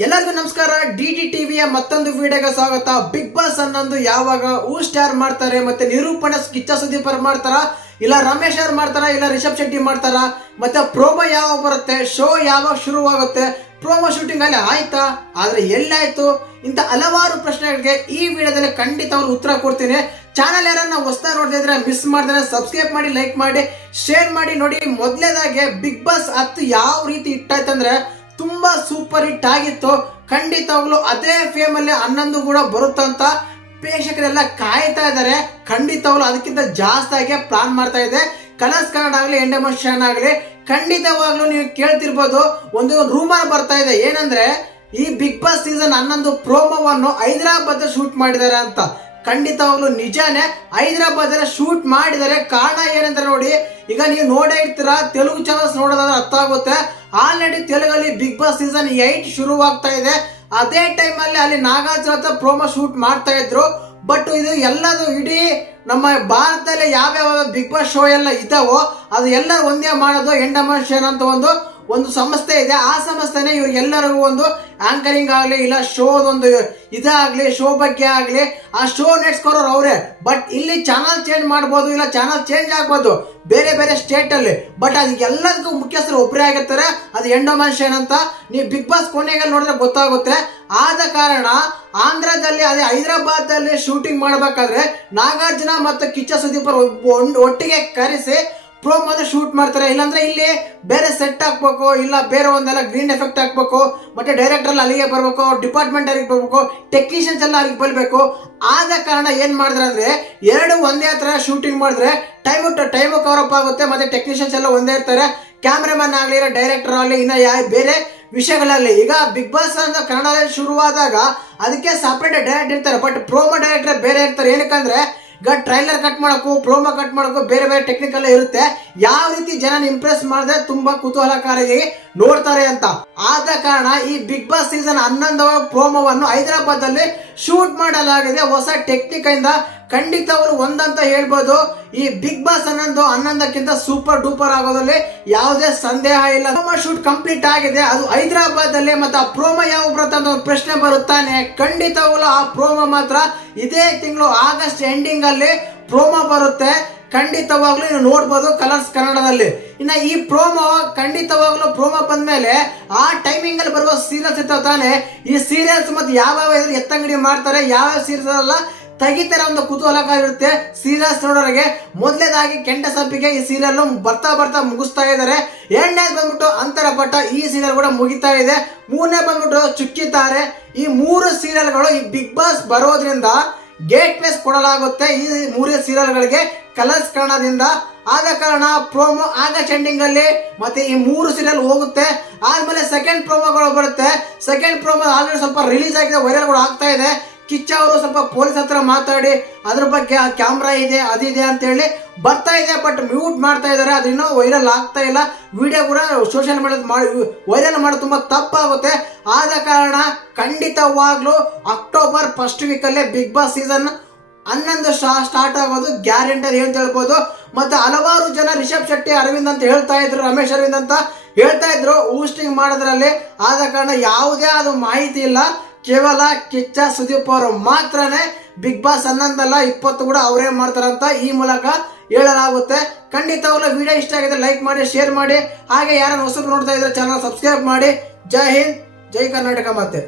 ಎಲ್ಲರಿಗೂ ನಮಸ್ಕಾರ. D T ಟಿವಿಯ ಮತ್ತೊಂದು ವಿಡಿಯೋಗೆ ಸ್ವಾಗತ. ಬಿಗ್ ಬಾಸ್ ಅನ್ನೊಂದು ಯಾವಾಗ ಹೂ ಸ್ಟಾರ್ ಮಾಡ್ತಾರೆ ಮತ್ತೆ ನಿರೂಪಣೆ ಕಿಚ್ಚ ಸುದೀಪ್ ಅವ್ರು ಮಾಡ್ತಾರ? ಇಲ್ಲ ರಮೇಶ್ ಅವ್ರು ಮಾಡ್ತಾರ? ಇಲ್ಲ ರಿಷಬ್ ಶೆಟ್ಟಿ ಮಾಡ್ತಾರ? ಮತ್ತೆ ಪ್ರೋಮೋ ಯಾವಾಗ ಬರುತ್ತೆ? ಶೋ ಯಾವಾಗ ಶುರುವಾಗುತ್ತೆ? ಪ್ರೋಮೋ ಶೂಟಿಂಗ್ ಅಲ್ಲಿ ಆಯ್ತಾ? ಆದ್ರೆ ಎಲ್ಲಾಯ್ತು ಇಂಥ ಹಲವಾರು ಪ್ರಶ್ನೆಗಳಿಗೆ ಈ ವಿಡಿಯೋದಲ್ಲಿ ಖಂಡಿತ ಅವ್ರು ಉತ್ತರ ಕೊಡ್ತೀನಿ. ಚಾನಲ್ ಯಾರನ್ನ ಹೊಸ್ದಾಗಿ ನೋಡ್ತಾ ಇದ್ರೆ ಮಿಸ್ ಮಾಡಿದ್ರೆ ಸಬ್ಸ್ಕ್ರೈಬ್ ಮಾಡಿ, ಲೈಕ್ ಮಾಡಿ, ಶೇರ್ ಮಾಡಿ. ನೋಡಿ, ಮೊದಲೇದಾಗೆ ಬಿಗ್ ಬಾಸ್ ಹತ್ತು ಯಾವ ರೀತಿ ಇಟ್ಟಾಯ್ತಂದ್ರೆ ತುಂಬಾ ಸೂಪರ್ ಹಿಟ್ ಆಗಿತ್ತು. ಖಂಡಿತವಾಗ್ಲು ಅದೇ ಫೇಮ್ ಅಲ್ಲಿ ಹನ್ನೊಂದು ಕೂಡ ಬರುತ್ತಂತ ಪ್ರೇಕ್ಷಕರೆಲ್ಲ ಕಾಯ್ತಾ ಇದ್ದಾರೆ. ಖಂಡಿತವಾಗ್ಲು ಅದಕ್ಕಿಂತ ಜಾಸ್ತಿ ಆಗಿ ಪ್ಲಾನ್ ಮಾಡ್ತಾ ಇದೆ. ಕಲರ್ಸ್ ಕನ್ನಡ ಆಗಲಿ ಎಂಡಮೋಷನ್ ಆಗಲಿ, ಖಂಡಿತವಾಗ್ಲೂ ನೀವು ಕೇಳ್ತಿರ್ಬೋದು. ಒಂದು ರೂಮರ್ ಬರ್ತಾ ಇದೆ. ಏನಂದ್ರೆ, ಈ ಬಿಗ್ ಬಾಸ್ ಸೀಸನ್ ಹನ್ನೊಂದು ಪ್ರೋಮೋವನ್ನು ಹೈದರಾಬಾದ್ ಶೂಟ್ ಮಾಡಿದ್ದಾರೆ ಅಂತ. ಖಂಡಿತವಾಗ್ಲು ನಿಜಾನೇ ಹೈದರಾಬಾದ್ ಶೂಟ್ ಮಾಡಿದ್ದಾರೆ ಕಾರಣ ಏನಂದ್ರೆ ನೋಡಿ, ಈಗ ನೀವು ನೋಡೇ ಇರ್ತೀರಾ, ತೆಲುಗು ಚಾನಲ್ಸ್ ನೋಡೋದಾದ್ರೆ ಅರ್ಥ ಆಗುತ್ತೆ. ಆಲ್ರೆಡಿ ತೆಲುಗಲ್ಲಿ ಬಿಗ್ ಬಾಸ್ ಸೀಸನ್ ಏಟ್ ಶುರುವಾಗ್ತಾ ಇದೆ. ಅದೇ ಟೈಮಲ್ಲಿ ಅಲ್ಲಿ ನಾಗಾರ್ಜುನ ಹತ್ರ ಪ್ರೋಮೋ ಶೂಟ್ ಮಾಡ್ತಾ ಇದ್ರು. ಬಟ್ ಇದು ಎಲ್ಲದು ಇಡೀ ನಮ್ಮ ಭಾರತದಲ್ಲಿ ಯಾವ್ಯಾವ ಬಿಗ್ ಬಾಸ್ ಶೋ ಎಲ್ಲ ಇದಾವೋ ಅದು ಎಲ್ಲ ಒಂದೇ ಮಾಡೋದು ಎಂಡಮೋಷನ್ ಅಂತ ಒಂದು ಒಂದು ಸಂಸ್ಥೆ ಇದೆ. ಆ ಸಂಸ್ಥೆನೇ ಎಲ್ಲರಿಗೂ ಒಂದು ಆಂಕರಿಂಗ್ ಆಗಲಿ, ಇಲ್ಲ ಶೋದೊಂದು ಇದಾಗಲಿ, ಶೋ ಬಗ್ಗೆ ಆಗಲಿ, ಆ ಶೋ ನಡೆಸ್ಕೊರೋರು ಅವರೇ. ಬಟ್ ಇಲ್ಲಿ ಚಾನಲ್ ಚೇಂಜ್ ಮಾಡ್ಬೋದು, ಇಲ್ಲ ಚಾನಲ್ ಚೇಂಜ್ ಆಗ್ಬೋದು, ಬೇರೆ ಬೇರೆ ಸ್ಟೇಟಲ್ಲಿ ಬಟ್ ಅದು ಎಲ್ಲದಕ್ಕೂ ಮುಖ್ಯಸ್ಥರು ಒಬ್ಬರೇ ಆಗಿರ್ತಾರೆ. ಅದು ಎಂಡೋಮನ್ಷನ್ ಅಂತ. ನೀವು ಬಿಗ್ ಬಾಸ್ ಕೊನೆಗೆ ನೋಡಿದ್ರೆ ಗೊತ್ತಾಗುತ್ತೆ. ಆದ ಕಾರಣ ಆಂಧ್ರದಲ್ಲಿ, ಅದೇ ಹೈದರಾಬಾದ್ ಅಲ್ಲಿ ಶೂಟಿಂಗ್ ಮಾಡಬೇಕಾದ್ರೆ ನಾಗಾರ್ಜುನ ಮತ್ತು ಕಿಚ್ಚ ಸುದೀಪ್ ಒಟ್ಟಿಗೆ ಕರೆಸಿ ಪ್ರೋಮೋದ ಶೂಟ್ ಮಾಡ್ತಾರೆ. ಇಲ್ಲಾಂದ್ರೆ ಇಲ್ಲಿ ಬೇರೆ ಸೆಟ್ ಹಾಕ್ಬೇಕು, ಇಲ್ಲ ಬೇರೆ ಒಂದೆಲ್ಲ ಗ್ರೀನ್ ಎಫೆಕ್ಟ್ ಹಾಕ್ಬೇಕು, ಮತ್ತೆ ಡೈರೆಕ್ಟರ್ ಅಲ್ಲಿಗೆ ಬರಬೇಕು ಡಿಪಾರ್ಟ್ಮೆಂಟ್ ಅವ್ರಿಗೆ ಬರಬೇಕು ಟೆಕ್ನಿಷಿಯನ್ಸ್ ಎಲ್ಲ ಅವ್ರಿಗೆ ಬರಬೇಕು. ಆದ ಕಾರಣ ಏನ್ ಮಾಡಿದ್ರೆ ಅಂದ್ರೆ, ಎರಡು ಒಂದೇ ತರ ಶೂಟಿಂಗ್ ಮಾಡಿದ್ರೆ ಟೈಮ್ ಟೈಮು ಕವರ್ ಅಪ್ ಆಗುತ್ತೆ, ಮತ್ತೆ ಟೆಕ್ನಿಷಿಯನ್ಸ್ ಎಲ್ಲ ಒಂದೇ ಇರ್ತಾರೆ. ಕ್ಯಾಮ್ರಾಮನ್ ಆಗಲಿ, ಇಲ್ಲ ಡೈರೆಕ್ಟರ್ ಆಗಲಿ, ಇನ್ನ ಯಾ ಬೇರೆ ವಿಷಯಗಳಲ್ಲಿ ಈಗ ಬಿಗ್ ಬಾಸ್ ಅಂತ ಕನ್ನಡದಲ್ಲಿ ಶುರುವಾದಾಗ ಅದಕ್ಕೆ ಸಪ್ರೇಟ್ ಡೈರೆಕ್ಟ್ ಇರ್ತಾರೆ. ಬಟ್ ಪ್ರೋಮೋ ಡೈರೆಕ್ಟರ್ ಬೇರೆ ಇರ್ತಾರೆ. ಏನಕ್ಕಂದ್ರೆ ಈಗ ಟ್ರೈಲರ್ ಕಟ್ ಮಾಡೋಕ್ಕೂ ಪ್ರೋಮೋ ಕಟ್ ಮಾಡೋಕ್ಕೂ ಬೇರೆ ಬೇರೆ ಟೆಕ್ನಿಕಲ್ ಇರುತ್ತೆ. ಯಾವ ರೀತಿ ಜನ ಇಂಪ್ರೆಸ್ ಮಾಡಿದ್ರೆ ತುಂಬಾ ಕುತೂಹಲಕಾರಿ ನೋಡ್ತಾರೆ ಅಂತ. ಆದ ಕಾರಣ ಈ ಬಿಗ್ ಬಾಸ್ ಸೀಸನ್ ಹನ್ನೊಂದು ಪ್ರೋಮೋವನ್ನು ಹೈದರಾಬಾದ್ ಅಲ್ಲಿ ಶೂಟ್ ಮಾಡಲಾಗಿದೆ ಹೊಸ ಟೆಕ್ನಿಕ್ ಇಂದ ಖಂಡಿತವರು ಒಂದಂತ ಹೇಳ್ಬೋದು, ಈ ಬಿಗ್ ಬಾಸ್ ಹನ್ನೊಂದು ಹನ್ನೊಂದಕ್ಕಿಂತ ಸೂಪರ್ ಡೂಪರ್ ಆಗೋದ್ರಲ್ಲಿ ಯಾವುದೇ ಸಂದೇಹ ಇಲ್ಲ. ಪ್ರೋಮೋ ಶೂಟ್ ಕಂಪ್ಲೀಟ್ ಆಗಿದೆ, ಅದು ಹೈದರಾಬಾದ್ ಅಲ್ಲಿ ಮತ್ತೆ ಆ ಪ್ರೋಮೋ ಯಾವ ಅಂತ ಒಂದು ಪ್ರಶ್ನೆ ಬರುತ್ತಾನೆ. ಖಂಡಿತವಾಗ್ಲೂ ಆ ಪ್ರೋಮೋ ಮಾತ್ರ ಇದೇ ತಿಂಗಳು ಆಗಸ್ಟ್ ಎಂಡಿಂಗ್ ಅಲ್ಲಿ ಪ್ರೋಮೋ ಬರುತ್ತೆ. ಖಂಡಿತವಾಗ್ಲೂ ನೀವು ನೋಡ್ಬೋದು ಕಲರ್ಸ್ ಕನ್ನಡದಲ್ಲಿ. ಇನ್ನ ಈ ಪ್ರೋಮೋ ಖಂಡಿತವಾಗ್ಲೂ ಪ್ರೋಮೋ ಬಂದ್ಮೇಲೆ ಆ ಟೈಮಿಂಗ್ ಅಲ್ಲಿ ಬರುವ ಸೀರಿಯಲ್ಸ್ ಇರ್ತಾವ ತಾನೆ. ಈ ಸೀರಿಯಲ್ಸ್ ಮತ್ತೆ ಯಾವ್ಯಾವ ಎತ್ತಂಗಡಿ ಮಾಡ್ತಾರೆ, ಯಾವ್ಯಾವ ಸೀರಿಯಲ್ಸ್ ಎಲ್ಲ ತೆಗಿತಾರೆ ಒಂದು ಕುತೂಹಲಕಾರಿ ಇರುತ್ತೆ ಸೀರಿಯಲ್ಸ್ ನೋಡೋರಿಗೆ ಮೊದಲೇದಾಗಿ ಕೆಂಟ ಸಬ್ಬಿಗೆ ಈ ಸೀರಿಯಲ್ ಬರ್ತಾ ಬರ್ತಾ ಮುಗಿಸ್ತಾ ಇದ್ದಾರೆ. ಎರಡನೇದು ಬಂದ್ಬಿಟ್ಟು ಅಂತರ ಪಟ್ಟ ಈ ಸೀರಿಯಲ್ ಕೂಡ ಮುಗಿತಾ ಇದೆ. ಮೂರನೇ ಬಂದ್ಬಿಟ್ಟು ಚುಕ್ಕಿತಾರೆ ಈ ಮೂರು ಸೀರಿಯಲ್ಗಳು ಈ ಬಿಗ್ ಬಾಸ್ ಬರೋದ್ರಿಂದ ಗೇಟ್ ಪೇಸ್ ಕೊಡಲಾಗುತ್ತೆ ಈ ಮೂರೇ ಸೀರಿಯಲ್ಗಳಿಗೆ ಕಲರ್ಸ್ ಕಾರಣದಿಂದ. ಆದ ಕಾರಣ ಪ್ರೋಮೋ ಆಗಸ್ಟ್ ಚೆಂಡಿಂಗ್ ಅಲ್ಲಿ ಮತ್ತೆ ಈ ಮೂರು ಸೀರಿಯಲ್ ಹೋಗುತ್ತೆ. ಆದ್ಮೇಲೆ ಸೆಕೆಂಡ್ ಪ್ರೋಮೋಗಳು ಬರುತ್ತೆ. ಸೆಕೆಂಡ್ ಪ್ರೋಮೋ ಆಲ್ರೆಡಿ ಸ್ವಲ್ಪ ರಿಲೀಸ್ ಆಗಿದೆ ವೈರಲ್ ಕೂಡ ಆಗ್ತಾ ಇದೆ. ಕಿಚ್ಚ ಅವರು ಸ್ವಲ್ಪ ಪೊಲೀಸ್ ಹತ್ರ ಮಾತಾಡಿ, ಅದ್ರ ಬಗ್ಗೆ ಆ ಕ್ಯಾಮ್ರಾ ಇದೆ ಅದಿದೆ ಅಂತ ಹೇಳಿ ಬರ್ತಾ ಇದೆ ಬಟ್ ಮ್ಯೂಟ್ ಮಾಡ್ತಾ ಇದ್ದಾರೆ. ಅದು ವೈರಲ್ ಆಗ್ತಾ ಇಲ್ಲ. ವಿಡಿಯೋ ಕೂಡ ಸೋಷಿಯಲ್ ಮೀಡಿಯಾ ಮಾಡಿ ವೈರಲ್ ಮಾಡೋದು ತುಂಬಾ ತಪ್ಪಾಗುತ್ತೆ. ಆದ ಕಾರಣ ಖಂಡಿತವಾಗ್ಲೂ ಅಕ್ಟೋಬರ್ ಫಸ್ಟ್ ವೀಕಲ್ಲೇ ಬಿಗ್ ಬಾಸ್ ಸೀಸನ್ ಹನ್ನೊಂದು ಸ್ಟಾರ್ಟ್ ಆಗೋದು ಗ್ಯಾರಂಟಿ ಅಂತ ಹೇಳ್ಬೋದು. ಮತ್ತೆ ಹಲವಾರು ಜನ ರಿಷಬ್ ಶೆಟ್ಟಿ, ಅರವಿಂದ್ ಅಂತ ಹೇಳ್ತಾ ಇದ್ರು, ರಮೇಶ್ ಅರವಿಂದ್ ಅಂತ ಹೇಳ್ತಾ ಇದ್ರು ಹೂಸ್ಟಿಂಗ್ ಮಾಡೋದ್ರಲ್ಲಿ. ಆದ ಕಾರಣ ಯಾವುದೇ ಅದು ಮಾಹಿತಿ ಇಲ್ಲ. ಕೇವಲ ಕಿಚ್ಚ ಸುದೀಪ್ ಅವರು ಮಾತ್ರನೇ ಬಿಗ್ ಬಾಸ್ ಹನ್ನೊಂದಲ್ಲ ಇಪ್ಪತ್ತು ಕೂಡ ಅವರೇ ಮಾಡ್ತಾರಂತ ಈ ಮೂಲಕ ಹೇಳಲಾಗುತ್ತೆ. ಖಂಡಿತವಾಗ್ಲೂ ವಿಡಿಯೋ ಇಷ್ಟ ಆಗಿದೆ ಲೈಕ್ ಮಾಡಿ ಶೇರ್ ಮಾಡಿ. ಹಾಗೆ ಯಾರನ್ನ ಹೊಸಬ್ರು ನೋಡ್ತಾ ಇದ್ರೆ ಚಾನಲ್ ಸಬ್ಸ್ಕ್ರೈಬ್ ಮಾಡಿ. ಜೈ ಹಿಂದ್, ಜೈ ಕರ್ನಾಟಕ ಮತ್ತೆ